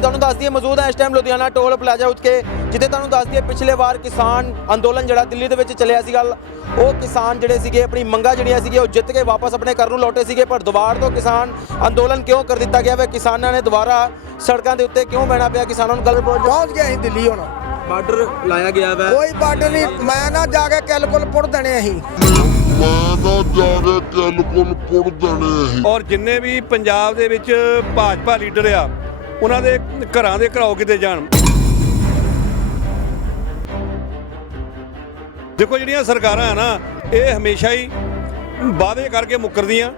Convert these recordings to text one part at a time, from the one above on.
ਤੁਹਾਨੂੰ ਦੱਸ ਦਈਏ ਮੌਜੂਦ ਹੈ ਇਸ ਟਾਈਮ ਲੁਧਿਆਣਾ ਟੋਲ ਪਲਾਜ਼ਾ ਉੱਤੇ ਜਿੱਥੇ ਤੁਹਾਨੂੰ ਦੱਸ ਦਈਏ ਪਿਛਲੇ ਵਾਰ ਕਿਸਾਨ ਅੰਦੋਲਨ ਜਿਹੜਾ ਦਿੱਲੀ ਦੇ ਵਿੱਚ ਚੱਲਿਆ ਸੀਗਾ ਉਹ ਕਿਸਾਨ ਜਿਹੜੇ ਸੀਗੇ ਆਪਣੀ ਮੰਗਾਂ ਜਿਹੜੀਆਂ ਸੀਗੀਆਂ ਉਹ ਜਿੱਤ ਕੇ ਵਾਪਸ ਆਪਣੇ ਘਰ ਨੂੰ ਲੌਟੇ ਸੀਗੇ ਪਰ ਦੁਬਾਰ ਤੋਂ ਕਿਸਾਨ ਅੰਦੋਲਨ ਕਿਉਂ ਕਰ ਦਿੱਤਾ ਗਿਆ ਵੇ? ਕਿਸਾਨਾਂ ਨੇ ਦੁਬਾਰਾ ਸੜਕਾਂ ਦੇ ਉੱਤੇ ਕਿਉਂ ਬਹਿਣਾ ਪਿਆ? ਕਿਸਾਨਾਂ ਨੂੰ ਗੱਲ ਪਹੁੰਚ ਗਏ ਅਸੀਂ ਦਿੱਲੀ ਹੁਣ। ਬਾਰਡਰ ਲਾਇਆ ਗਿਆ ਵਾ। ਕੋਈ ਬਾਰਡਰ ਨਹੀਂ ਮੈਂ ਨਾ ਜਾ ਕੇ ਕੈਲਕੁਲ ਪੁੱਟ ਦੇਣੇ ਅਸੀਂ। ਮੈਂ ਨਾ ਜਾ ਕੇ ਕੈਲਕੁਲ ਪੁੱਟ ਦੇਣੇ ਅਸੀਂ। ਔਰ ਜਿੰਨੇ ਵੀ ਪੰਜਾਬ ਦੇ ਵਿੱਚ ਭਾਜਪਾ ਲੀਡਰ ਆ ਉਹਨਾਂ ਦੇ ਘਰਾਂ ਦੇ ਘਰਾਓ ਕਿਤੇ ਜਾਣ। ਦੇਖੋ ਜਿਹੜੀਆਂ ਸਰਕਾਰਾਂ ਆ ਨਾ, ਇਹ ਹਮੇਸ਼ਾ ਹੀ ਵਾਅਦੇ ਕਰਕੇ ਮੁੱਕਰਦੀਆਂ।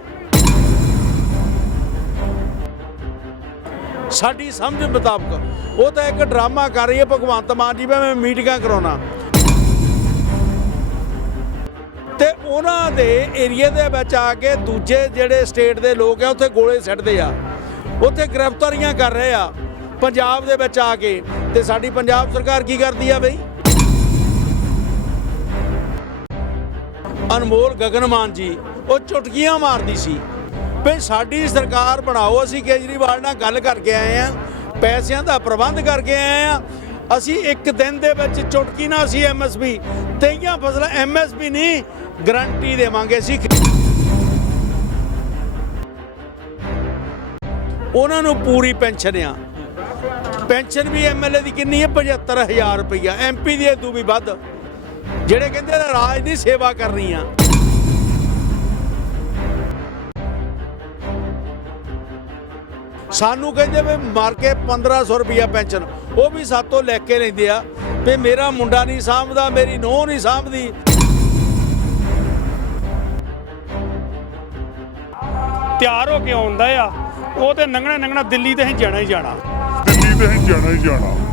ਸਾਡੀ ਸਮਝ ਮੁਤਾਬਕ ਉਹ ਤਾਂ ਇੱਕ ਡਰਾਮਾ ਕਰ ਰਹੀ ਹੈ, ਭਗਵੰਤ ਮਾਨ ਜੀ, ਵੀ ਮੈਂ ਮੀਟਿੰਗਾਂ ਕਰਾਉਣਾ। ਤੇ ਉਹਨਾਂ ਦੇ ਏਰੀਆ ਦੇ ਵਿੱਚ ਆ ਕੇ ਦੂਜੇ ਜਿਹੜੇ ਸਟੇਟ ਦੇ ਲੋਕ ਆ, ਉੱਥੇ ਗੋਲੇ ਸੱਟਦੇ ਆ। ਉੱਥੇ ਗ੍ਰਿਫਤਾਰੀਆਂ ਕਰ ਰਹੇ ਆ, ਪੰਜਾਬ ਦੇ ਵਿੱਚ ਆ ਕੇ। ਤੇ ਸਾਡੀ ਪੰਜਾਬ ਸਰਕਾਰ ਕੀ ਕਰਦੀ ਆ ਬਈ? ਅਨਮੋਲ ਗਗਨਮਾਨ ਜੀ, ਉਹ ਚੁਟਕੀਆਂ ਮਾਰਦੀ ਸੀ। ਵੀ ਸਾਡੀ ਸਰਕਾਰ ਬਣਾਓ, ਅਸੀਂ ਕੇਜਰੀਵਾਲ ਨਾਲ ਗੱਲ ਕਰਕੇ ਆਏ ਆ, ਪੈਸਿਆਂ ਦਾ ਪ੍ਰਬੰਧ ਕਰਕੇ ਆਏ ਆ। ਅਸੀਂ ਇੱਕ ਦਿਨ ਦੇ ਵਿੱਚ ਚੁਟਕੀ ਨਾਲ ਅਸੀਂ ਐਮਐਸਪੀ ਤੇਈਆਂ ਫਸਲਾਂ ਐਮਐਸਪੀ ਨਹੀਂ, ਗਰੰਟੀ ਦੇਵਾਂਗੇ ਅਸੀਂ। ਉਹਨਾਂ ਨੂੰ ਪੂਰੀ ਪੈਨਸ਼ਨ ਆ। ਪੈਨਸ਼ਨ ਵੀ ਐਮਐਲਏ ਦੀ ਕਿੰਨੀ ਹੈ 75000 ਰੁਪਈਆ। ਐਮਪੀ ਦੀ ਇਦੋਂ ਵੀ ਵੱਧ। ਜਿਹੜੇ ਕਹਿੰਦੇ ਨੇ ਰਾਜ ਦੀ ਸੇਵਾ ਕਰਨੀ ਆ। ਸਾਨੂੰ ਕਹਿੰਦੇ ਵੀ ਮਰ ਕੇ 1500 ਰੁਪਿਆ ਪੈਨਸ਼ਨ। ਉਹ ਵੀ ਸਾਤੋਂ ਲੈ ਕੇ ਲੈਂਦੇ ਆ। ਵੀ ਮੇਰਾ ਮੁੰਡਾ ਨਹੀਂ ਸਾਂਭਦਾ, ਮੇਰੀ ਨੂੰਹ ਨਹੀਂ ਸਾਂਭਦੀ। ਤਿਆਰ ਹੋ ਕੇ ਆਉਂਦਾ ਆ। ਉਹ ਤੇ ਨੰਗਣਾ ਨੰਗਣਾ ਦਿੱਲੀ ਤੇ ਹੀ ਜਾਣਾ ਹੀ ਜਾਣਾ। ਦਿੱਲੀ ਤੇ ਅਸੀਂ ਜਾਣਾ ਹੀ ਜਾਣਾ।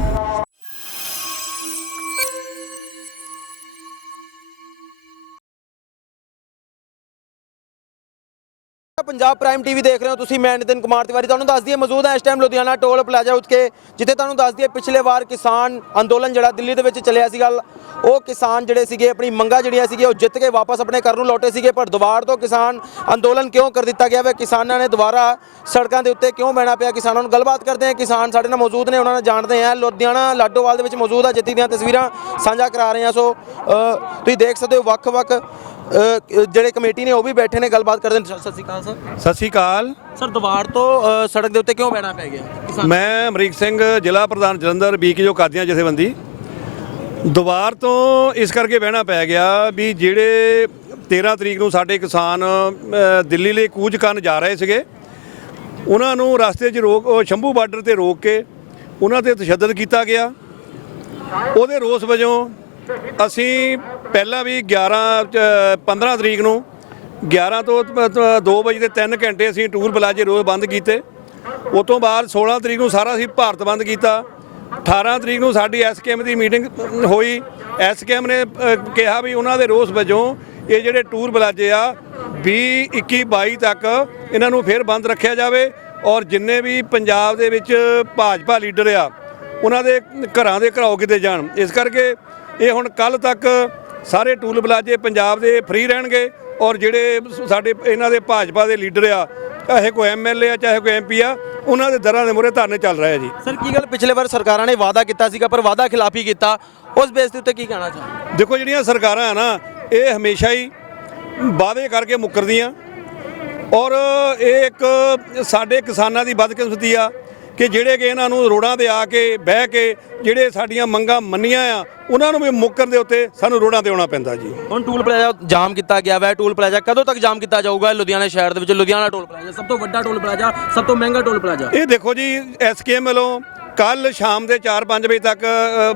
ਪੰਜਾਬ ਪ੍ਰਾਈਮ ਟੀਵੀ ਦੇਖ ਰਹੇ ਹੋ ਤੁਸੀਂ, ਮੈਂ ਨਿਤਿਨ ਕੁਮਾਰ ਤਿਵਾਰੀ ਤੁਹਾਨੂੰ ਦੱਸ ਦਈਏ ਮੌਜੂਦ ਹਾਂ ਇਸ ਟਾਈਮ ਲੁਧਿਆਣਾ ਟੋਲ ਪਲਾਜ਼ਾ ਉੱਤੇ ਜਿੱਥੇ ਤੁਹਾਨੂੰ ਦੱਸ ਦਈਏ ਪਿਛਲੇ ਵਾਰ ਕਿਸਾਨ ਅੰਦੋਲਨ ਜਿਹੜਾ ਦਿੱਲੀ ਦੇ ਵਿੱਚ ਚੱਲਿਆ ਗੱਲ, ਉਹ ਕਿਸਾਨ ਜਿਹੜੇ ਸੀਗੇ, ਆਪਣੀ ਮੰਗਾਂ ਜਿਹੜੀਆਂ ਸੀਗੀਆਂ, ਉਹ ਜਿੱਤ ਕੇ ਵਾਪਸ ਆਪਣੇ ਘਰ ਨੂੰ ਲੌਟੇ ਸੀਗੇ, ਪਰ ਦੁਬਾਰ ਤੋਂ ਕਿਸਾਨ ਅੰਦੋਲਨ ਕਿਉਂ ਕਰ ਦਿੱਤਾ ਗਿਆ ਵੇ? ਕਿਸਾਨਾਂ ਨੇ ਦੁਬਾਰਾ ਸੜਕਾਂ ਦੇ ਉੱਤੇ ਕਿਉਂ ਬਹਿਣਾ ਪਿਆ? ਕਿਸਾਨਾਂ ਨੂੰ ਗੱਲਬਾਤ ਕਰਦੇ ਹਾਂ। ਕਿਸਾਨ ਸਾਡੇ ਨਾਲ ਮੌਜੂਦ ਨੇ, ਉਹਨਾਂ ਨਾਲ ਜਾਣਦੇ ਹਾਂ। ਲੁਧਿਆਣਾ ਲਾਡੋਵਾਲ ਦੇ ਵਿੱਚ ਮੌਜੂਦ ਆ, ਜਿੱਤੀ ਦੀਆਂ ਤਸਵੀਰਾਂ ਸਾਂਝਾ ਕਰਾ ਰਹੇ ਹਾਂ। ਸੋ ਤੁਸੀਂ ਦੇਖ ਸਕਦੇ ਹੋ ਵੱਖ-ਵੱਖ ਜਿਹੜੇ ਕਮੇਟੀ ਨੇ ਉਹ ਵੀ ਬੈਠੇ ਨੇ ਗੱਲਬਾਤ ਕਰਦੇ ਨੇ। ਸਤਿ ਸ਼੍ਰੀ ਅਕਾਲ ਸਰ। ਸਤਿ ਸ੍ਰੀ ਅਕਾਲ। ਸਰ ਦੁਬਾਰ ਤੋਂ ਅ, ਸੜਕ ਦੇ ਉੱਤੇ ਕਿਉਂ ਬਹਿਣਾ ਪੈ ਗਿਆ? ਕਿਸਾਨ ਮੈਂ ਅਮਰੀਕ ਸਿੰਘ ਜ਼ਿਲ੍ਹਾ ਪ੍ਰਧਾਨ ਜਲੰਧਰ ਬੀਕੇ ਜੋ ਕਾਦੀਆਂ ਜਥੇਬੰਦੀ। ਦੁਬਾਰ ਤੋਂ ਇਸ ਕਰਕੇ ਬਹਿਣਾ ਪੈ ਗਿਆ ਵੀ ਜਿਹੜੇ 13 ਤਰੀਕ ਨੂੰ ਸਾਡੇ ਕਿਸਾਨ ਅ, ਦਿੱਲੀ ਲਈ ਕੂਚ ਕਰਨ ਜਾ ਰਹੇ ਸੀਗੇ ਉਹਨਾਂ ਨੂੰ ਰਸਤੇ 'ਚ ਰੋਕ ਉਹ ਸ਼ੰਭੂ ਬਾਰਡਰ ਤੇ ਰੋਕ ਕੇ ਉਹਨਾਂ ਤੇ ਤਸ਼ੱਦਦ ਕੀਤਾ ਗਿਆ। ਉਹਦੇ ਰੋਸ ਵਜੋਂ ਅਸੀਂ ਪਹਿਲਾਂ ਵੀ 11 ਚ- 15 ਤਰੀਕ ਨੂੰ 11 ਤੋਂ 2 ਵਜੇ ਦੇ 3 ਘੰਟੇ ਅਸੀਂ ਟੂਰ ਪਲਾਜੇ ਰੋਜ਼ ਬੰਦ ਕੀਤੇ। ਉਸ ਤੋਂ ਬਾਅਦ 16 ਤਰੀਕ ਨੂੰ ਸਾਰਾ ਅਸੀਂ ਭਾਰਤ ਬੰਦ ਕੀਤਾ। 18 ਤਰੀਕ ਨੂੰ ਸਾਡੀ ਐਸਕੇਐਮ ਦੀ ਮੀਟਿੰਗ ਹੋਈ। ਐਸਕੇਐਮ ਨੇ ਕਿਹਾ ਵੀ ਉਹਨਾਂ ਦੇ ਰੋਸ ਵਜੋਂ ਇਹ ਜਿਹੜੇ ਟੂਰ ਪਲਾਜੇ ਆ 20 21 22 ਤੱਕ ਇਹਨਾਂ ਨੂੰ ਫਿਰ ਬੰਦ ਰੱਖਿਆ ਜਾਵੇ ਔਰ ਜਿੰਨੇ ਵੀ ਪੰਜਾਬ ਦੇ ਵਿੱਚ ਭਾਜਪਾ ਲੀਡਰ ਆ, ਉਹਨਾਂ ਦੇ ਘਰਾਂ ਦੇ ਘਰਾਓ ਕਿਤੇ ਜਾਣ। ਇਸ ਕਰਕੇ ਇਹ ਹੁਣ ਕੱਲ ਤੱਕ ਸਾਰੇ ਟੂਲ ਪਲਾਜੇ ਪੰਜਾਬ ਦੇ ਫ੍ਰੀ ਰਹਿਣਗੇ ਔਰ ਜਿਹੜੇ ਸਾਡੇ ਇਹਨਾਂ ਦੇ ਭਾਜਪਾ ਦੇ ਲੀਡਰ ਆ ਚਾਹੇ ਕੋਈ ਐਮਐਲਏ ਆ ਚਾਹੇ ਕੋਈ ਐਮਪੀ ਆ ਉਹਨਾਂ ਦੇ ਦਰਾਂ ਦੇ ਮੂਹਰੇ ਧਰਨੇ ਚੱਲ ਰਹੇ ਜੀ। ਸਰ ਕੀ ਗੱਲ ਪਿਛਲੇ ਵਾਰ ਸਰਕਾਰਾਂ ਨੇ ਵਾਅਦਾ ਕੀਤਾ ਸੀਗਾ ਪਰ ਵਾਅਦਾ ਖਿਲਾਫੀ ਕੀਤਾ। ਉਸ ਬੇਸ ਦੇ ਉੱਤੇ ਕੀ ਕਹਿਣਾ ਚਾਹੁੰਦੇ ਦੇਖੋ ਜਿਹੜੀਆਂ ਸਰਕਾਰਾਂ ਆ ਨਾ ਇਹ ਹਮੇਸ਼ਾ ਹੀ ਵਾਅਦੇ ਕਰਕੇ ਮੁੱਕਰਦੀਆਂ। ਔਰ ਇਹ ਇੱਕ ਸਾਡੇ ਕਿਸਾਨਾਂ ਦੀ ਬਦਕਿਸਮਤੀ ਆ ਕਿ ਜਿਹੜੇ ਕਿ ਇਹਨਾਂ ਨੂੰ ਰੋਡਾਂ ਤੇ ਆ ਕੇ ਬਹਿ ਕੇ ਜਿਹੜੇ ਸਾਡੀਆਂ ਮੰਗਾਂ ਮੰਨੀਆਂ ਆ ਉਹਨਾਂ ਨੂੰ ਵੀ ਮੁੱਕਰਨ ਦੇ ਉੱਤੇ ਸਾਨੂੰ ਰੋਡਾਂ ਤੇ ਆਉਣਾ ਪੈਂਦਾ ਜੀ। ਹੁਣ ਟੂਲ ਪਲਾਜ਼ਾ ਜਾਮ ਕੀਤਾ ਗਿਆ ਵੈ ਟੂਲ ਪਲਾਜ਼ਾ ਕਦੋਂ ਤੱਕ ਜਾਮ ਕੀਤਾ ਜਾਊਗਾ ਲੁਧਿਆਣਾ ਸ਼ਹਿਰ ਦੇ ਵਿੱਚ? ਲੁਧਿਆਣਾ ਟੂਲ ਪਲਾਜ਼ਾ ਸਭ ਤੋਂ ਵੱਡਾ ਟੂਲ ਪਲਾਜ਼ਾ ਸਭ ਤੋਂ ਮਹਿੰਗਾ ਟੂਲ ਪਲਾਜ਼ਾ। ਇਹ ਦੇਖੋ ਜੀ ਐਸਕੇਐਮ ਵੱਲੋਂ ਕੱਲ ਸ਼ਾਮ ਦੇ 4-5 ਵਜੇ ਤੱਕ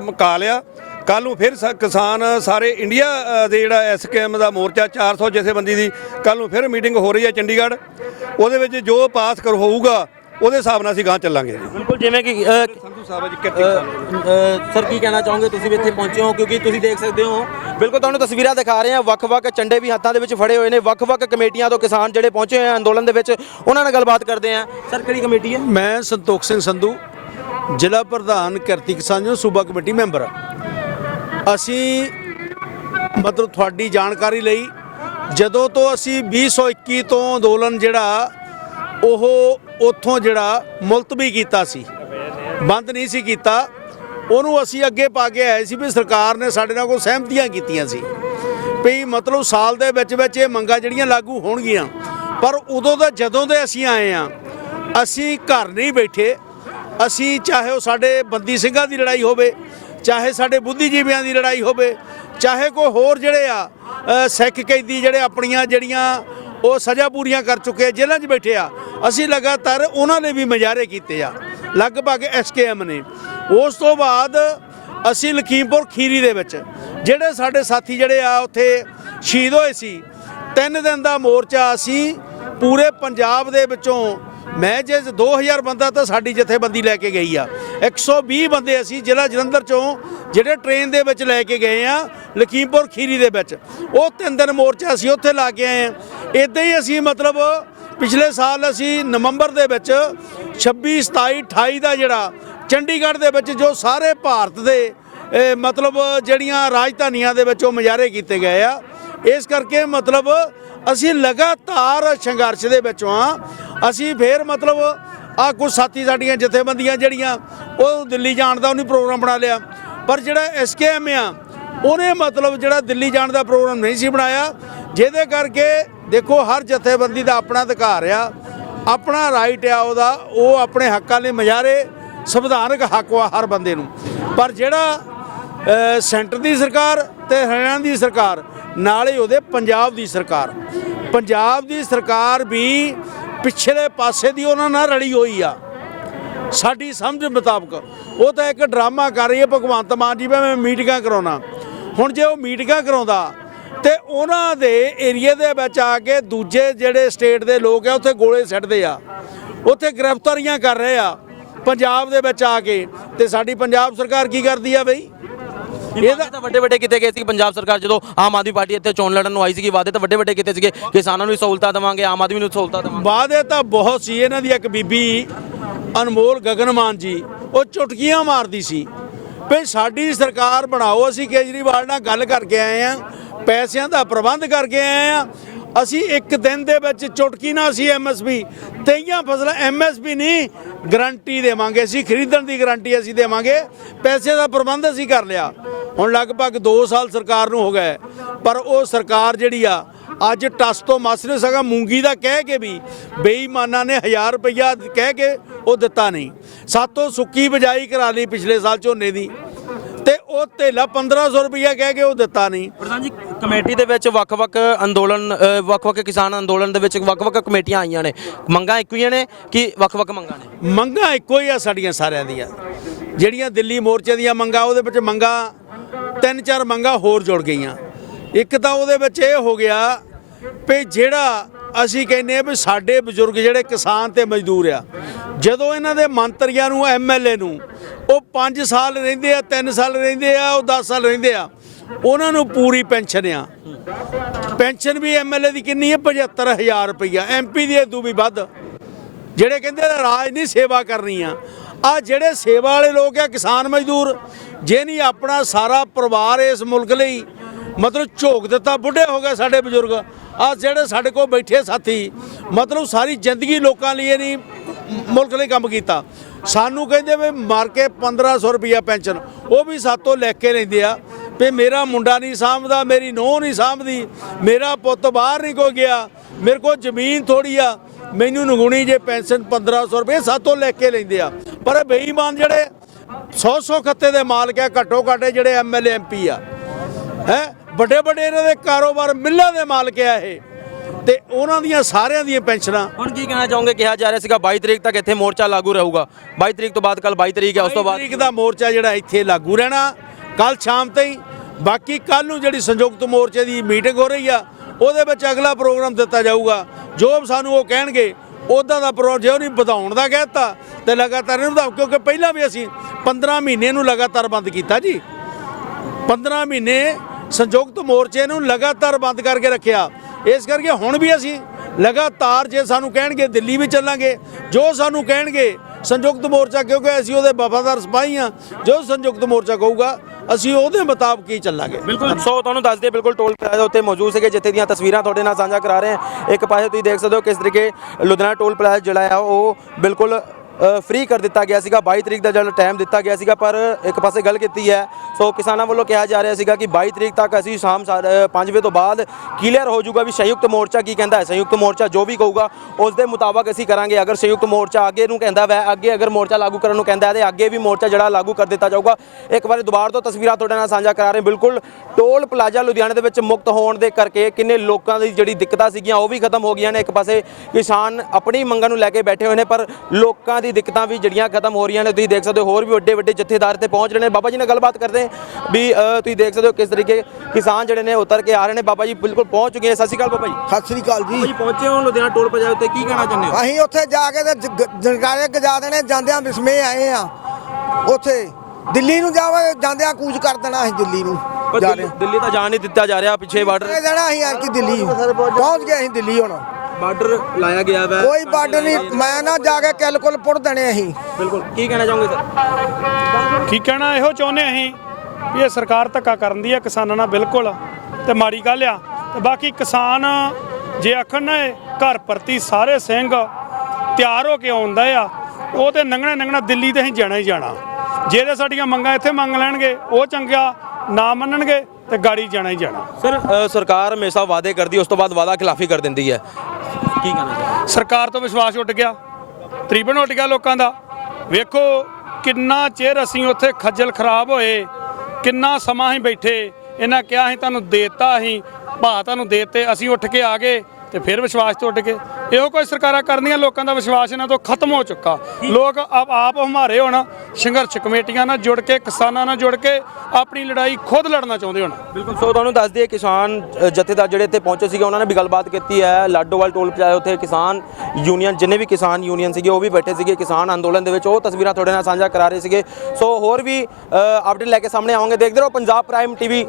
ਮੁਕਾ ਲਿਆ ਕੱਲ ਨੂੰ ਫਿਰ ਕਿਸਾਨ ਸਾਰੇ ਇੰਡੀਆ ਦੇ ਜਿਹੜਾ ਐਸਕੇਐਮ ਦਾ ਮੋਰਚਾ 400 ਜਥੇਬੰਦੀ ਦੀ ਕੱਲ ਨੂੰ ਫਿਰ ਮੀਟਿੰਗ ਹੋ ਰਹੀ ਹੈ ਚੰਡੀਗੜ੍ਹ। ਉਹਦੇ ਵਿੱਚ ਜੋ ਪਾਸ ਕਰ ਹੋਊਗਾ ਉਹਦੇ ਹਿਸਾਬ ਨਾਲ ਅਸੀਂ ਗਾਂ ਚੱਲਾਂਗੇ ਜੀ। ਬਿਲਕੁਲ ਜਿਵੇਂ ਕਿ ਅ, ਸੰਧੂ ਸਾਹਿਬ ਜੀ ਅ, ਸਰ ਕੀ ਕਹਿਣਾ ਚਾਹੋਗੇ? ਤੁਸੀਂ ਵੀ ਇੱਥੇ ਪਹੁੰਚੇ ਹੋ ਕਿਉਂਕਿ ਤੁਸੀਂ ਦੇਖ ਸਕਦੇ ਹੋ ਬਿਲਕੁਲ ਤੁਹਾਨੂੰ ਤਸਵੀਰਾਂ ਦਿਖਾ ਰਹੇ ਹਾਂ ਵੱਖ-ਵੱਖ ਝੰਡੇ ਵੀ ਹੱਥਾਂ ਦੇ ਵਿੱਚ ਫੜੇ ਹੋਏ ਨੇ ਵੱਖ-ਵੱਖ ਕਮੇਟੀਆਂ ਤੋਂ ਕਿਸਾਨ ਜਿਹੜੇ ਪਹੁੰਚੇ ਹੋਏ ਆ ਅੰਦੋਲਨ ਦੇ ਵਿੱਚ ਉਹਨਾਂ ਨਾਲ ਗੱਲਬਾਤ ਕਰਦੇ ਆ ਸਰ ਕਿਹੜੀ ਕਮੇਟੀ ਹੈ? ਮੈਂ ਸੰਤੋਖ ਸਿੰਘ ਸੰਧੂ ਜ਼ਿਲ੍ਹਾ ਪ੍ਰਧਾਨ ਕਿਰਤੀ ਕਿਸਾਨ ਯੂਨੀਅਨ ਸੂਬਾ ਕਮੇਟੀ ਮੈਂਬਰ ਅਸੀਂ ਮਤਲਬ ਤੁਹਾਡੀ ਜਾਣਕਾਰੀ ਲਈ ਜਦੋਂ ਤੋਂ ਅਸੀਂ 2021 ਤੋਂ ਅੰਦੋਲਨ ਜਿਹੜਾ ਉਹ ਉੱਥੋਂ ਜਿਹੜਾ ਮੁਲਤਵੀ ਕੀਤਾ ਸੀ ਬੰਦ ਨਹੀਂ ਸੀ ਕੀਤਾ ਉਹਨੂੰ ਅਸੀਂ ਅੱਗੇ ਪਾ ਕੇ ਆਏ ਸੀ ਵੀ ਸਰਕਾਰ ਨੇ ਸਾਡੇ ਨਾਲ ਕੋਈ ਸਹਿਮਤੀਆਂ ਕੀਤੀਆਂ ਸੀ। ਵੀ ਮਤਲਬ ਸਾਲ ਦੇ ਵਿੱਚ ਵਿੱਚ ਇਹ ਮੰਗਾਂ ਜਿਹੜੀਆਂ ਲਾਗੂ ਹੋਣਗੀਆਂ ਪਰ ਉਦੋਂ ਦਾ ਜਦੋਂ ਦੇ ਅਸੀਂ ਆਏ ਆ ਅਸੀਂ ਘਰ ਨਹੀਂ ਬੈਠੇ ਅਸੀਂ ਚਾਹੇ ਉਹ ਸਾਡੇ ਬੰਦੀ ਸਿੰਘਾਂ ਦੀ ਲੜਾਈ ਹੋਵੇ ਚਾਹੇ ਸਾਡੇ ਬੁੱਧੀਜੀਵੀਆਂ ਦੀ ਲੜਾਈ ਹੋਵੇ ਚਾਹੇ ਕੋਈ ਹੋਰ ਜਿਹੜੇ ਆ ਅ, ਸਿੱਖ ਕੈਦੀ ਜਿਹੜੇ ਆਪਣੀਆਂ ਜਿਹੜੀਆਂ ਉਹ ਸਜ਼ਾ ਪੂਰੀਆਂ ਕਰ ਚੁੱਕੇ ਜੇਲ੍ਹਾਂ 'ਚ ਬੈਠੇ ਆ। ਅਸੀਂ ਲਗਾਤਾਰ ਉਹਨਾਂ ਨੇ ਵੀ ਮਜ਼ਾਰੇ ਕੀਤੇ ਆ। ਲਗਭਗ ਐਸਕੇਐਮ ਨੇ। ਉਸ ਤੋਂ ਬਾਅਦ ਅਸੀਂ ਲਖੀਮਪੁਰ ਖੀਰੀ ਦੇ ਵਿੱਚ, ਜਿਹੜੇ ਸਾਡੇ ਸਾਥੀ ਜਿਹੜੇ ਆ, ਉੱਥੇ ਸ਼ਹੀਦ ਹੋਏ ਸੀ। ਤਿੰਨ ਦਿਨ ਦਾ ਮੋਰਚਾ ਅਸੀਂ ਪੂਰੇ ਪੰਜਾਬ ਦੇ ਵਿੱਚੋਂ ਮੈਂ ਜੇ 2000 ਬੰਦਾ ਤਾਂ ਸਾਡੀ ਜਥੇਬੰਦੀ ਲੈ ਕੇ ਗਈ ਆ। 120 ਬੰਦੇ ਅਸੀਂ ਜ਼ਿਲ੍ਹਾ ਜਲੰਧਰ ਚੋਂ ਜਿਹੜੇ ਟ੍ਰੇਨ ਦੇ ਵਿੱਚ ਲੈ ਕੇ ਗਏ ਆ, ਲਖੀਮਪੁਰ ਖੀਰੀ ਦੇ ਵਿੱਚ। ਉਹ ਤਿੰਨ ਦਿਨ ਮੋਰਚਾ ਅਸੀਂ ਉੱਥੇ ਲਾ ਕੇ ਆਏ ਆ। ਇਦਾਂ ਹੀ ਅਸੀਂ ਮਤਲਬ ਪਿਛਲੇ ਸਾਲ ਅਸੀਂ ਨਵੰਬਰ ਦੇ ਵਿੱਚ 26 27 28 ਦਾ ਜਿਹੜਾ ਚੰਡੀਗੜ੍ਹ ਦੇ ਵਿੱਚ ਜੋ ਸਾਰੇ ਭਾਰਤ ਦੇ ਮਤਲਬ ਜਿਹੜੀਆਂ ਰਾਜਧਾਨੀਆਂ ਦੇ ਵਿੱਚ ਉਹ ਮੁਜ਼ਾਹਰੇ ਕੀਤੇ ਗਏ ਆ। ਇਸ ਕਰਕੇ ਮਤਲਬ ਅਸੀਂ ਲਗਾਤਾਰ ਸੰਘਰਸ਼ ਦੇ ਵਿੱਚੋਂ ਆ ਅਸੀਂ ਫੇਰ ਮਤਲਬ ਆ ਕੁਝ ਸਾਥੀ ਸਾਡੀਆਂ ਜਥੇਬੰਦੀਆਂ ਜਿਹੜੀਆਂ, ਉਹ ਦਿੱਲੀ ਜਾਣ ਦਾ ਉਹਨੇ ਪ੍ਰੋਗਰਾਮ ਬਣਾ ਲਿਆ। ਪਰ ਜਿਹੜਾ ਐਸਕੇਐਮ ਆ, ਉਹਨੇ ਮਤਲਬ ਜਿਹੜਾ ਦਿੱਲੀ ਜਾਣ ਦਾ ਪ੍ਰੋਗਰਾਮ ਨਹੀਂ ਸੀ ਬਣਾਇਆ, ਜਿਹਦੇ ਕਰਕੇ ਦੇਖੋ ਹਰ ਜਥੇਬੰਦੀ ਦਾ ਆਪਣਾ ਅਧਿਕਾਰ ਆ, ਆਪਣਾ ਰਾਈਟ ਆ ਉਹਦਾ, ਉਹ ਆਪਣੇ ਹੱਕਾਂ ਲਈ ਮੁਜ਼ਾਹਰੇ ਸੰਵਿਧਾਨਕ ਹੱਕ ਆ ਹਰ ਬੰਦੇ ਨੂੰ। ਪਰ ਜਿਹੜਾ ਸੈਂਟਰ ਦੀ ਸਰਕਾਰ ਤੇ ਹਰਿਆਣਾ ਦੀ ਸਰਕਾਰ, ਨਾਲੇ ਉਹਦੇ ਪੰਜਾਬ ਦੀ ਸਰਕਾਰ। ਪੰਜਾਬ ਦੀ ਸਰਕਾਰ ਵੀ ਪਿਛਲੇ ਪਾਸੇ ਦੀ ਉਹਨਾਂ ਨਾਲ ਰਲੀ ਹੋਈ ਆ। ਸਾਡੀ ਸਮਝ ਮੁਤਾਬਕ ਉਹ ਤਾਂ ਇੱਕ ਡਰਾਮਾ ਕਰ ਰਹੀ ਹੈ, ਭਗਵੰਤ ਮਾਨ ਜੀ ਵੀ ਮੈਂ ਮੀਟਿੰਗਾਂ ਕਰਾਉਣਾ। ਹੁਣ ਜੇ ਉਹ ਮੀਟਿੰਗਾਂ ਕਰਾਉਂਦਾ, ਤੇ ਉਹਨਾਂ ਦੇ ਏਰੀਆ ਦੇ ਵਿੱਚ ਆ ਕੇ ਦੂਜੇ ਜਿਹੜੇ ਸਟੇਟ ਦੇ ਲੋਕ ਆ, ਉੱਥੇ ਗੋਲੇ ਸੱਟਦੇ ਆ। ਉੱਥੇ ਗ੍ਰਿਫਤਾਰੀਆਂ ਕਰ ਰਹੇ ਆ, ਪੰਜਾਬ ਦੇ ਵਿੱਚ ਆ ਕੇ। ਤੇ ਸਾਡੀ ਪੰਜਾਬ ਸਰਕਾਰ ਕੀ ਕਰਦੀ ਆ ਬਈ? ਇਹਦਾ ਤਾਂ ਵੱਡੇ ਵੱਡੇ ਕੀਤੇ ਗਏ ਸੀ ਪੰਜਾਬ ਸਰਕਾਰ ਜਦੋਂ ਆਮ ਆਦਮੀ ਪਾਰਟੀ ਇੱਥੇ ਚੋਣ ਲੜਨ ਨੂੰ ਆਈ ਸੀਗੀ ਵਾਅਦੇ ਤਾਂ ਵੱਡੇ ਵੱਡੇ ਕੀਤੇ ਸੀਗੇ। ਕਿਸਾਨਾਂ ਨੂੰ ਵੀ ਸਹੂਲਤਾਂ ਦੇਵਾਂਗੇ ਆਮ ਆਦਮੀ ਨੂੰ ਸਹੂਲਤਾਂ ਦੇਵਾਂਗੇ। ਵਾਅਦੇ ਤਾਂ ਬਹੁਤ ਸੀ। ਇਹਨਾਂ ਦੀ ਇੱਕ ਬੀਬੀ ਅਨਮੋਲ ਗਗਨਮਾਨ ਜੀ ਉਹ ਚੁਟਕੀਆਂ ਮਾਰਦੀ ਸੀ। ਵੀ ਸਾਡੀ ਸਰਕਾਰ ਬਣਾਓ ਅਸੀਂ ਕੇਜਰੀਵਾਲ ਨਾਲ ਗੱਲ ਕਰਕੇ ਆਏ ਆ ਪੈਸਿਆਂ ਦਾ ਪ੍ਰਬੰਧ ਕਰਕੇ ਆਏ ਆ। ਅਸੀਂ ਇੱਕ ਦਿਨ ਦੇ ਵਿੱਚ ਚੁਟਕੀ ਨਾਲ ਅਸੀਂ ਐਮਐਸਪੀ ਤੇਈਆਂ ਫਸਲਾਂ ਐਮਐਸਪੀ ਨਹੀਂ ਗਰੰਟੀ ਦੇਵਾਂਗੇ ਅਸੀਂ ਖਰੀਦਣ ਦੀ ਗਰੰਟੀ ਅਸੀਂ ਦੇਵਾਂਗੇ। ਪੈਸੇ ਦਾ ਪ੍ਰਬੰਧ ਅਸੀਂ ਕਰ ਲਿਆ। ਹੁਣ ਲਗਭਗ 2 ਸਾਲ ਸਰਕਾਰ ਨੂੰ ਹੋ ਗਏ ਪਰ ਉਹ ਸਰਕਾਰ ਜਿਹੜੀ ਆ ਅੱਜ ਟਸ ਤੋਂ ਮਸ ਨਹੀਂ ਸਗਾ ਮੂੰਗੀ ਦਾ ਕਹਿ ਕੇ ਵੀ ਬੇਈਮਾਨਾਂ ਨੇ 1000 ਰੁਪਇਆ ਕਹਿ ਕੇ ਉਹ ਦਿੱਤਾ ਨਹੀਂ। ਸਾਤੋਂ ਸੁੱਕੀ ਬਜਾਈ ਕਰਾ ਲਈ ਪਿਛਲੇ ਸਾਲ ਝੋਨੇ ਦੀ ਤੇ ਉਹ ਧੇਲਾ 1500 ਰੁਪਇਆ ਕਹਿ ਕੇ ਉਹ ਦਿੱਤਾ ਨਹੀਂ। ਪ੍ਰਧਾਨ ਜੀ ਕਮੇਟੀ ਦੇ ਵਿੱਚ ਵੱਖ-ਵੱਖ ਅੰਦੋਲਨ ਅ, ਵੱਖ-ਵੱਖ ਕਿਸਾਨ ਅੰਦੋਲਨ ਦੇ ਵਿੱਚ ਵੱਖ-ਵੱਖ ਕਮੇਟੀਆਂ ਆਈਆਂ ਨੇ। ਮੰਗਾਂ ਇੱਕੋ ਹੀ ਨੇ ਕਿ ਵੱਖ-ਵੱਖ ਮੰਗਾਂ ਨੇ? ਮੰਗਾਂ ਇੱਕੋ ਹੀ ਆ ਸਾਡੀਆਂ ਸਾਰਿਆਂ ਦੀਆਂ। ਜਿਹੜੀਆਂ ਦਿੱਲੀ ਮੋਰਚੇ ਦੀਆਂ ਮੰਗਾਂ ਉਹਦੇ ਵਿੱਚ ਮੰਗਾਂ ਤਿੰਨ ਚਾਰ ਮੰਗਾਂ ਹੋਰ ਜੁੜ ਗਈਆਂ। ਇੱਕ ਤਾਂ ਉਹਦੇ ਵਿੱਚ ਇਹ ਹੋ ਗਿਆ ਵੀ ਜਿਹੜਾ ਅਸੀਂ ਕਹਿੰਦੇ ਆ ਵੀ ਸਾਡੇ ਬਜ਼ੁਰਗ ਜਿਹੜੇ ਕਿਸਾਨ ਤੇ ਮਜ਼ਦੂਰ ਆ, ਜਦੋਂ ਇਹਨਾਂ ਦੇ ਮੰਤਰੀਆਂ ਨੂੰ ਐਮਐਲਏ ਨੂੰ ਉਹ 5 ਸਾਲ ਰਹਿੰਦੇ ਆ 3 ਸਾਲ ਰਹਿੰਦੇ ਆ, ਉਹ 10 ਸਾਲ ਰਹਿੰਦੇ ਆ, ਉਹਨਾਂ ਨੂੰ ਪੂਰੀ ਪੈਨਸ਼ਨ ਆ। ਪੈਨਸ਼ਨ ਵੀ ਐਮਐਲਏ ਦੀ ਕਿੰਨੀ ਹੈ 75000 ਰੁਪਈਆ। ਐਮਪੀ ਦੀ ਇਦੋਂ ਵੀ ਵੱਧ। ਜਿਹੜੇ ਕਹਿੰਦੇ ਰਾਜ ਨਹੀਂ ਸੇਵਾ ਕਰਨੀ ਆ ਆ ਜਿਹੜੇ ਸੇਵਾ ਵਾਲੇ ਲੋਕ ਆ, ਕਿਸਾਨ ਮਜ਼ਦੂਰ ਜੇ ਨਹੀਂ ਆਪਣਾ ਸਾਰਾ ਪਰਿਵਾਰ ਇਸ ਮੁਲਕ ਲਈ ਮਤਲਬ ਝੋਕ ਦਿੱਤਾ, ਬੁੱਢੇ ਹੋ ਗਏ ਸਾਡੇ ਬਜ਼ੁਰਗ। ਆ ਜਿਹੜੇ ਸਾਡੇ ਕੋਲ ਬੈਠੇ ਸਾਥੀ, ਮਤਲਬ ਸਾਰੀ ਜ਼ਿੰਦਗੀ ਲੋਕਾਂ ਲਈ ਇਹ ਨਹੀਂ ਮੁਲਕ ਲਈ ਕੰਮ ਕੀਤਾ। ਸਾਨੂੰ ਕਹਿੰਦੇ ਵੀ ਮਾਰ ਕੇ 1500 ਰੁਪਿਆ ਪੈਨਸ਼ਨ, ਉਹ ਵੀ ਸਾਤੋਂ ਲੈ ਕੇ ਲੈਂਦੇ ਆ। ਵੀ ਮੇਰਾ ਮੁੰਡਾ ਨਹੀਂ ਸਾਂਭਦਾ, ਮੇਰੀ ਨੂੰਹ ਨਹੀਂ ਸਾਂਭਦੀ, ਮੇਰਾ ਪੁੱਤ ਬਾਹਰ ਨਹੀਂ ਕੋ ਗਿਆ, ਮੇਰੇ ਕੋਲ ਜ਼ਮੀਨ ਥੋੜੀ ਆ, ਮੈਨੂੰ ਨਗੂਣੀ ਜੇ ਪੈਨਸ਼ਨ 1500 ਰੁਪਏ ਸਾਤੋਂ ਲੈ ਕੇ ਲੈਂਦੇ ਆ। ਪਰ ਇਹ ਬੇਈਮਾਨ ਜਿਹੜੇ 100 100 ਖੱਤੇ ਦੇ ਮਾਲਕ ਆ ਘੱਟੋ ਘੱਟ ਜਿਹੜੇ ਐਮਐਲਏ ਐਮਪੀ ਆ। ਹੈ? ਵੱਡੇ ਵੱਡੇ ਇਹਨਾਂ ਦੇ ਕਾਰੋਬਾਰ ਮਿੱਲਾਂ ਦੇ ਮਾਲਕ ਆ ਇਹ। ਤੇ ਉਹਨਾਂ ਦੀਆਂ ਸਾਰਿਆਂ ਦੀਆਂ ਪੈਨਸ਼ਨਾਂ। ਹੁਣ ਕੀ ਕਹਿਣਾ ਚਾਹੋਗੇ? ਕਿਹਾ ਜਾ ਰਿਹਾ ਸੀਗਾ 22 ਤਰੀਕ ਤੱਕ ਇੱਥੇ ਮੋਰਚਾ ਲਾਗੂ ਰਹੂਗਾ। 22 ਤਰੀਕ ਤੋਂ ਬਾਅਦ ਕੱਲ 22 ਤਰੀਕ ਹੈ ਉਸ ਤੋਂ ਬਾਅਦ ਤਰੀਕ ਦਾ ਮੋਰਚਾ ਜਿਹੜਾ ਇੱਥੇ ਲਾਗੂ ਰਹਿਣਾ। ਕੱਲ ਸ਼ਾਮ ਤਾਈਂ। ਬਾਕੀ ਕੱਲ ਨੂੰ ਜਿਹੜੀ ਸੰਯੁਕਤ ਮੋਰਚੇ ਦੀ ਮੀਟਿੰਗ ਹੋ ਰਹੀ ਆ ਉਹਦੇ ਵਿੱਚ ਅਗਲਾ ਪ੍ਰੋਗਰਾਮ ਦਿੱਤਾ ਜਾਊਗਾ। ਜੋ ਸਾਨੂੰ ਉਹ ਕਹਿਣਗੇ ਉਦਾਂ ਦਾ ਪ੍ਰੋ ਜੇ ਉਹ ਨਹੀਂ ਵਧਾਉਣ ਦਾ ਕਹਿਤਾ ਤੇ ਲਗਾਤਾਰ ਇਹਨੂੰ ਵਧਾਓ ਕਿਉਂਕਿ ਪਹਿਲਾਂ ਵੀ ਅਸੀਂ 15 ਮਹੀਨੇ ਨੂੰ ਲਗਾਤਾਰ ਬੰਦ ਕੀਤਾ ਜੀ। 15 ਮਹੀਨੇ ਸੰਯੁਕਤ ਮੋਰਚੇ ਨੂੰ ਲਗਾਤਾਰ ਬੰਦ ਕਰਕੇ ਰੱਖਿਆ। ਇਸ ਕਰਕੇ ਹੁਣ ਵੀ ਅਸੀਂ ਲਗਾਤਾਰ ਜੇ ਸਾਨੂੰ ਕਹਿਣਗੇ ਦਿੱਲੀ ਵੀ ਚੱਲਾਂਗੇ, ਜੋ ਸਾਨੂੰ ਕਹਿਣਗੇ ਸੰਯੁਕਤ ਮੋਰਚਾ, ਕਿਉਂਕਿ ਅਸੀਂ ਉਹਦੇ ਵਫਾਦਾਰ ਸਿਪਾਹੀ ਹਾਂ, ਜੋ ਸੰਯੁਕਤ ਮੋਰਚਾ ਕਹੂਗਾ, ਅਸੀਂ ਉਹਦੇ ਮੁਤਾਬਕ ਹੀ ਚੱਲਾਂਗੇ। ਬਿਲਕੁਲ। ਸੋ ਤੁਹਾਨੂੰ ਦੱਸ ਦਈਏ, ਬਿਲਕੁਲ ਟੋਲ ਪਲਾਜ਼ਾ ਉੱਤੇ ਮੌਜੂਦ ਸੀਗੇ, ਜਿੱਥੇ ਦੀਆਂ ਤਸਵੀਰਾਂ ਤੁਹਾਡੇ ਨਾਲ ਸਾਂਝਾ ਕਰਾ ਰਹੇ ਹਾਂ। ਇੱਕ ਪਾਸੇ ਤੁਸੀਂ ਦੇਖ ਸਕਦੇ ਹੋ ਕਿਸ ਤਰੀਕੇ ਲੁਧਿਆਣਾ ਟੋਲ ਪਲਾਜ਼ਾ ਜਿਹੜਾ ਆ, ਉਹ ਬਿਲਕੁਲ ਫ੍ਰੀ ਕਰ ਦਿੱਤਾ ਗਿਆ ਸੀਗਾ। 22 ਤਰੀਕ ਦਾ ਜਿਹੜਾ ਟਾਈਮ ਦਿੱਤਾ ਗਿਆ ਸੀਗਾ, ਪਰ ਇੱਕ ਪਾਸੇ ਗੱਲ ਕੀਤੀ ਹੈ। ਸੋ ਕਿਸਾਨਾਂ ਵੱਲੋਂ ਕਿਹਾ ਜਾ ਰਿਹਾ ਸੀਗਾ ਕਿ 22 ਤਰੀਕ ਤੱਕ ਅਸੀਂ ਸ਼ਾਮ 5 ਵਜੇ ਤੋਂ ਬਾਅਦ ਕਲੀਅਰ ਹੋ ਜਾਊਗਾ ਵੀ ਸੰਯੁਕਤ ਮੋਰਚਾ ਕੀ ਕਹਿੰਦਾ ਹੈ। ਸੰਯੁਕਤ ਮੋਰਚਾ ਜੋ ਵੀ ਕਹੂਗਾ ਉਸ ਦੇ ਮੁਤਾਬਕ ਅਸੀਂ ਕਰਾਂਗੇ। ਅਗਰ ਸੰਯੁਕਤ ਮੋਰਚਾ ਅੱਗੇ ਨੂੰ ਕਹਿੰਦਾ ਵੈ, ਅੱਗੇ ਅਗਰ ਮੋਰਚਾ ਲਾਗੂ ਕਰਨ ਨੂੰ ਕਹਿੰਦਾ ਹੈ, ਤੇ ਅੱਗੇ ਵੀ ਮੋਰਚਾ ਜਿਹੜਾ ਲਾਗੂ ਕਰ ਦਿੱਤਾ ਜਾਊਗਾ। ਇੱਕ ਵਾਰੀ ਦੁਬਾਰਾ ਤੋਂ ਤਸਵੀਰਾਂ ਤੁਹਾਡੇ ਨਾਲ ਸਾਂਝਾ ਕਰਾ ਰਹੇ ਬਿਲਕੁਲ ਟੋਲ ਪਲਾਜ਼ਾ ਲੁਧਿਆਣੇ ਦੇ ਵਿੱਚ ਮੁਕਤ ਹੋਣ ਦੇ ਕਰਕੇ ਕਿੰਨੇ ਲੋਕਾਂ ਦੀ ਜਿਹੜੀ ਦਿੱਕਤਾਂ ਸੀਗੀਆਂ, ਉਹ ਵੀ ਖਤਮ ਹੋ ਗਈਆਂ ਨੇ। ਇੱਕ ਪਾਸੇ ਕਿਸਾਨ ਆਪਣੀ ਮੰਗਾਂ ਨੂੰ ਲੈ ਕੇ ਬੈਠੇ ਹੋਏ ਨੇ, ਪਰ ਲੋਕਾਂ ਦੀ ਦਿੱਕਤਾਂ ਵੀ ਜਿਹੜੀਆਂ ਖਤਮ ਹੋ ਰਹੀਆਂ ਨੇ ਤੁਸੀਂ ਦੇਖ ਸਕਦੇ ਹੋ ਹੋਰ ਵੀ ਵੱਡੇ ਵੱਡੇ ਜਥੇਦਾਰ ਤੇ ਪਹੁੰਚ ਰਹੇ ਨੇ। ਬਾਬਾ ਜੀ ਨਾਲ ਗੱਲਬਾਤ ਕਰਦੇ ਹਾਂ ਵੀ ਤੁਸੀਂ ਦੇਖ ਸਕਦੇ ਹੋ ਕਿਸ ਤਰੀਕੇ ਕਿਸਾਨ ਜਿਹੜੇ ਨੇ ਉਤਰ ਕੇ ਆ ਰਹੇ ਨੇ। ਬਾਬਾ ਜੀ ਬਿਲਕੁਲ ਪਹੁੰਚ ਚੁੱਕੇ ਹੈ ਸਤਿ ਸ਼੍ਰੀ ਅਕਾਲ ਬਾਬਾ ਜੀ। ਸਤਿ ਸ੍ਰੀ ਅਕਾਲ ਜੀ। ਜੀ ਪਹੁੰਚੇ ਹੋ ਲੁਧਿਆਣਾ ਟੋਲ ਪਲਾਜ਼ਾ ਉੱਤੇ ਕੀ ਕਹਿਣਾ ਚਾਹੁੰਦੇ ਹੋ? ਅਸੀਂ ਉੱਥੇ ਜਾ ਕੇ ਤੇ ਜਨਕਾਰੇ ਗਜਾ ਦੇਣੇ ਜਾਂਦਿਆਂ ਬਿਸਮੇ ਆਏ ਆ ਉੱਥੇ ਦਿੱਲੀ ਨੂੰ ਜਾਵੇ ਜਾਂਦਿਆਂ ਕੂਚ ਕਰ ਦੇਣਾ ਅਸੀਂ ਦਿੱਲੀ ਨੂੰ ਜਾ ਦਿੱਲੀ ਰਹੇ ਦਿੱਲੀ ਤਾਂ ਜਾਣ ਨਹੀਂ ਦਿੱਤਾ ਜਾ ਰਿਹਾ ਪਿੱਛੇ ਬਾਰਡਰ। ਦੇਣਾ ਅਸੀਂ ਯਾਰ ਕਿ ਦਿੱਲੀ ਪਹੁੰਚ ਗਏ ਅਸੀਂ ਦਿੱਲੀ ਹੁਣ। ਬਾਰਡਰ ਲਾਇਆ ਗਿਆ ਵੈ। ਕੋਈ ਬਾਰਡਰ ਨਹੀਂ ਮੈਂ ਨਾ ਜਾ ਕੇ ਕਿਲਕੁਲ ਪੁੱਟ ਦੇਣੇ ਅਸੀਂ। ਬਿਲਕੁਲ। ਕੀ ਕਹਿਣਾ ਚਾਹੋਗੇ ਸਰ? ਕੀ ਕਹਿਣਾ ਇਹੋ ਚਾਹੁੰਦੇ ਅਸੀਂ ਵੀ ਇਹ ਸਰਕਾਰ ਧੱਕਾ ਕਰਨ ਦੀ ਹੈ ਕਿਸਾਨਾਂ ਨਾਲ ਬਿਲਕੁਲ। ਤੇ ਮਾੜੀ ਗੱਲ ਆ। ਤੇ ਬਾਕੀ ਕਿਸਾਨ ਜੇ ਆਖਣ ਨਾ ਇਹ ਘਰ ਪ੍ਰਤੀ ਸਾਰੇ ਸਿੰਘ ਤਿਆਰ ਹੋ ਕੇ ਆਉਂਦਾ ਆ ਉਹ ਤੇ ਨੰਗਣਾ ਨੰਗਣਾ ਦਿੱਲੀ ਤੇ ਅਸੀਂ ਜਾਣਾ ਹੀ ਜਾਣਾ। ਜੇ ਤੇ ਸਾਡੀਆਂ ਮੰਗਾਂ ਇੱਥੇ ਮੰਗ ਲੈਣਗੇ ਉਹ ਚੰਗਾ ਨਾ ਮੰਨਣਗੇ ਤੇ ਗਾੜੀ ਜਾਣਾ ਹੀ ਜਾਣਾ। ਸਰ ਸਰਕਾਰ ਹਮੇਸ਼ਾ ਵਾਅਦੇ ਕਰਦੀ ਉਸ ਤੋਂ ਬਾਅਦ ਵਾਅਦਾ ਖਿਲਾਫੀ ਕਰ ਦਿੰਦੀ ਹੈ। ਕੀ ਕਹਿਣਾ ਚਾਹੋਗੇ? ਸਰਕਾਰ ਤੋਂ ਵਿਸ਼ਵਾਸ ਉੱਡ ਗਿਆ। ਤਰੀਬਨ ਉੱਡ ਗਿਆ ਲੋਕਾਂ ਦਾ। ਵੇਖੋ ਕਿੰਨਾ ਚਿਰ ਅਸੀਂ ਉੱਥੇ ਖੱਜਲ ਖਰਾਬ ਹੋਏ, ਕਿੰਨਾ ਸਮਾਂ ਹੀ ਬੈਠੇ, ਇਹਨਾਂ ਕਿਹਾ ਅਸੀਂ ਤੁਹਾਨੂੰ ਦੇਤਾ ਅਸੀਂ ਭਾ ਤੁਹਾਨੂੰ ਦੇਤੇ, ਅਸੀਂ ਉੱਠ ਕੇ ਆ ਗਏ। ਤੇ ਫਿਰ ਵਿਸ਼ਵਾਸ ਤੋਂ ਉੱਡ ਗਏ ਇਹੋ ਕੋਈ ਸਰਕਾਰਾਂ ਕਰਨੀਆਂ, ਲੋਕਾਂ ਦਾ ਵਿਸ਼ਵਾਸ ਇਹਨਾਂ ਤੋਂ ਖਤਮ ਹੋ ਚੁੱਕਾ। ਲੋਕ ਆਪ ਆਪ ਹਮਾਰੇ ਹੋਣ, ਸੰਘਰਸ਼ ਕਮੇਟੀਆਂ ਨਾਲ ਜੁੜ ਕੇ, ਕਿਸਾਨਾਂ ਨਾਲ ਜੁੜ ਕੇ ਆਪਣੀ ਲੜਾਈ ਖੁਦ ਲੜਨਾ ਚਾਹੁੰਦੇ ਹੋਣ। ਬਿਲਕੁਲ, ਸੋ ਤੁਹਾਨੂੰ ਦੱਸ ਦਈਏ, ਕਿਸਾਨ ਜਥੇਦਾਰ ਜਿਹੜੇ ਇੱਥੇ ਪਹੁੰਚੇ ਸੀਗੇ, ਉਹਨਾਂ ਨੇ ਵੀ ਗੱਲਬਾਤ ਕੀਤੀ ਹੈ। ਲਾਡੋਵਾਲ ਟੋਲ ਪਲਾਜ਼ਾ ਉੱਥੇ ਕਿਸਾਨ ਯੂਨੀਅਨ, ਜਿੰਨੇ ਵੀ ਕਿਸਾਨ ਯੂਨੀਅਨ ਸੀਗੇ, ਉਹ ਵੀ ਬੈਠੇ ਸੀਗੇ। ਕਿਸਾਨ ਅੰਦੋਲਨ ਦੇ ਵਿੱਚ ਉਹ ਤਸਵੀਰਾਂ ਤੁਹਾਡੇ ਨਾਲ ਸਾਂਝਾ ਕਰਾ ਰਹੇ ਸੀਗੇ। ਸੋ ਹੋਰ ਵੀ ਅਪਡੇਟ ਲੈ ਕੇ ਸਾਹਮਣੇ ਆਵਾਂਗੇ। ਦੇਖਦੇ ਰਹੋ ਪੰਜਾਬ ਪ੍ਰਾਈਮ ਟੀਵੀ